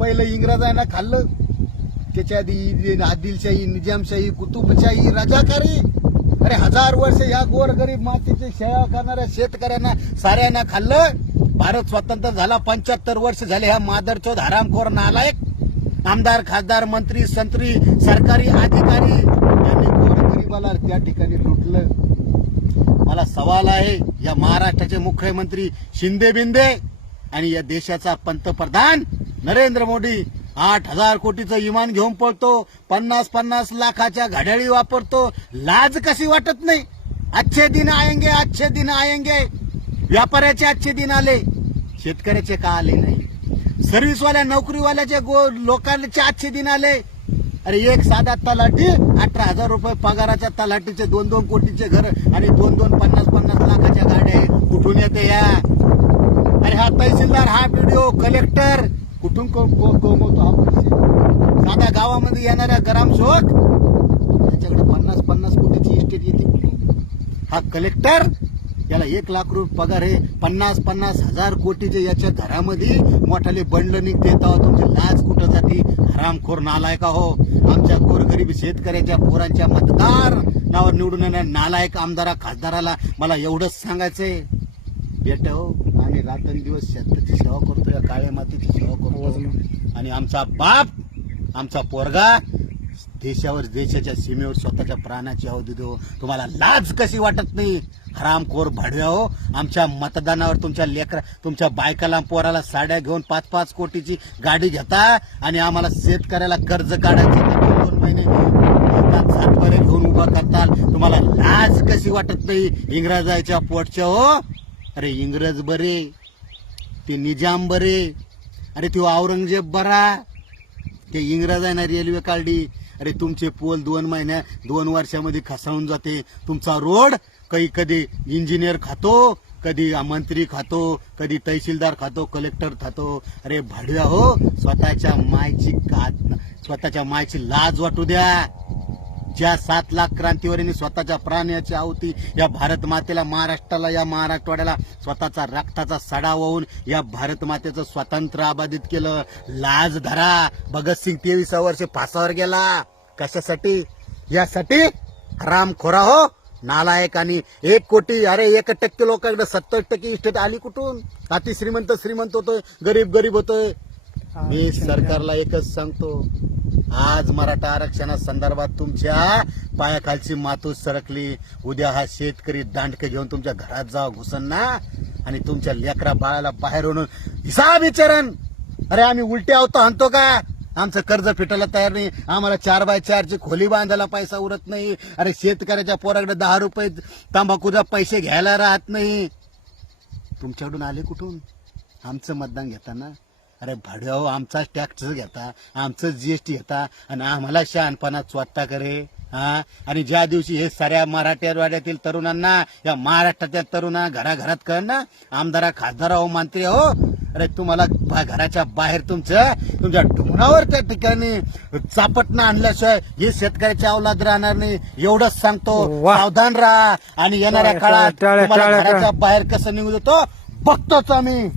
पहिलं इंग्रजांना खाल्लं. त्याच्या आधी आदिलशाही निजामशाही कुतुबशाही रजाकारी. अरे हजार वर्ष या गोरगरीब मातीची सेवा करणाऱ्या शेतकऱ्यांना साऱ्यांना खाल्लं. भारत स्वतंत्र झाला. पंच्याहत्तर वर्ष झाले ह्या मादरचोद हरामखोर नालायक. आमदार खासदार मंत्री संत्री सरकारी अधिकारी. यांनी गोरगरिबाला त्या ठिकाणी लुटलं. मला सवाल आहे या महाराष्ट्राचे मुख्यमंत्री शिंदे बिंदे आणि या देशाचा पंतप्रधान नरेंद्र मोदी आठ हजार कोटीचं इमान घेऊन पळतो पन्नास पन्नास लाखाच्या घड्याळी वापरतो. लाज कशी वाटत नाही? अच्छे दिन आएंगे अच्छे दिन आएंगे. व्यापाऱ्याचे अच्छे दिन आले शेतकऱ्याचे का आले नाही? सर्व्हिसवाल्या नोकरीवाल्याचे गो लोकांचे अच्छे दिन आले. अरे एक साधा तलाठी अठरा हजार रुपये पगाराच्या तलाठीचे दोन दोन कोटीचे घर आणि दोन दोन पन्नास पन्नास लाखाच्या गाड्या आहेत. कुठून येते या? अरे हा तहसीलदार हा व्हिडिओ कलेक्टर कुठून कोमवतो को- हा पैसे साध्या गावामध्ये येणाऱ्या ग्रामसेवक त्याच्याकडे पन्नास पन्नास कोटीची इस्टेट येते. हा कलेक्टर याला एक लाख रुपये पगार आहे. पन्नास पन्नास हजार कोटीचे याच्या घरामध्ये मोठाले बंडल देत तेव्हा तुमची लाज कुठं जाती? हरामखोर नालायक हो आमच्या गोरगरीब शेतकऱ्याच्या पोरांच्या मतदार नावावर निवडून येणाऱ्या नालायक आमदारा खासदाराला मला एवढंच सांगायचंय. बेट हो. रात्रंदिवस शेताची सेवा करतो या काळ्या मातीची सेवा करतो. आणि आमचा बाप आमचा पोरगा देशावर देशाच्या सीमेवर स्वतःच्या प्राणाची आहुती देऊ तुम्हाला लाज कशी वाटत नाही? हरामखोर भाडव्या हो. आमच्या मतदानावर तुमच्या लेकरा तुमच्या बायकाला पोराला साड्या घेऊन पाच पाच कोटीची गाडी घेता आणि आम्हाला शेतकऱ्याला कर्ज काढायचं दोन दोन महिने सातबारे घेऊन उभा करताल. तुम्हाला लाज कशी वाटत नाही? इंग्रजाच्या पोटच्या हो. अरे इंग्रज बरे ते निजाम बरे अरे तो औरंगजेब बरा. ते इंग्रज आहे रेल्वे काढली अरे तुमचे पोल दोन महिन्या दोन वर्षामध्ये खसाळून जाते. तुमचा रोड काही कधी इंजिनियर खातो कधी मंत्री खातो कधी तहसीलदार खातो कलेक्टर खातो. अरे भाड्या हो स्वतःच्या मायची का स्वतःच्या मायची लाज वाटू द्या. ज्या सात लाख क्रांतीवरील स्वतःच्या प्राण्याची आहुती या भारत मातेला महाराष्ट्राला या मराठवाड्याला स्वतःचा रक्ताचा सडा वाहून या भारत मातेचं स्वातंत्र्य अबाधित केलं. लाज धरा. भगतसिंग तेविसा वर्ष फासावर गेला. कशासाठी? यासाठी? राम खोरा हो. नालायक आणि एक कोटी अरे एक टक्के लोकांकडे सत्तर टक्के इस्टेट आली कुठून? अति श्रीमंत श्रीमंत होतोय गरीब गरीब होतोय. मी सरकारला एकच सांगतो. आज मराठा आरक्षणा संदर्भात तुमच्या पायाखालची मातूस सरकली. उद्या हा शेतकरी दांडके घेऊन तुमच्या घरात जावा घुसन ना आणि तुमच्या लेकरा बाळाला बाहेर ओढून हिसाब विचारण. अरे आम्ही उलटे आवतो आणतो का? आमचं कर्ज फिटायला तयार नाही. आम्हाला चार बाय चारची खोली बांधायला पैसा उरत नाही. अरे शेतकऱ्याच्या पोराकडे दहा रुपये तंबाखूचा पैसे घ्यायला राहत नाही. तुमच्याकडून आले कुठून? आमचं मतदान घेताना अरे भाड्या हो आमचाच टॅक्स घेता आमचं जीएसटी घेता आणि आम्हाला शहाणपणा चोटता करे हा? आणि ज्या दिवशी हे साऱ्या मराठवाड्यातील तरुणांना या महाराष्ट्राच्या तरुणांना घराघरात कळ ना आमदारा खासदार हो मंत्री हो अरे तुम्हाला घराच्या बाहेर तुमचं तुमच्या डोंगरावर त्या ठिकाणी चापटणं आणल्याशिवाय हे शेतकऱ्याच्या अवलाद राहणार नाही. एवढंच सांगतो. सावधान राहा. आणि येणाऱ्या काळात घराच्या बाहेर कसं निघू देतो बघतोच आम्ही.